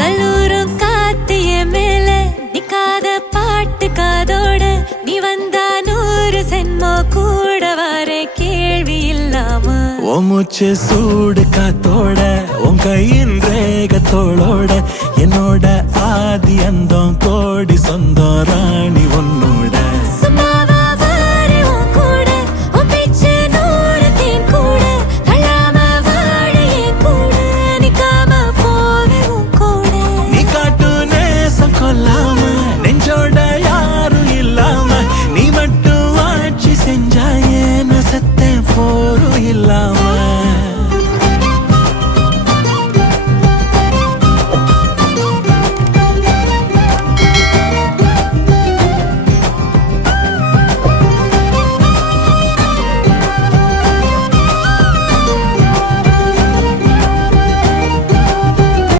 கல்லூரும் காத்திய மேல நிக்காத பாட்டு காதோட நீ வந்தா 100 சென்மோ கூட வர கேள்வி இல்லாம ஓ மூச்சு சூடு காத்தோட உன் கையின் ரேகத்தோளோட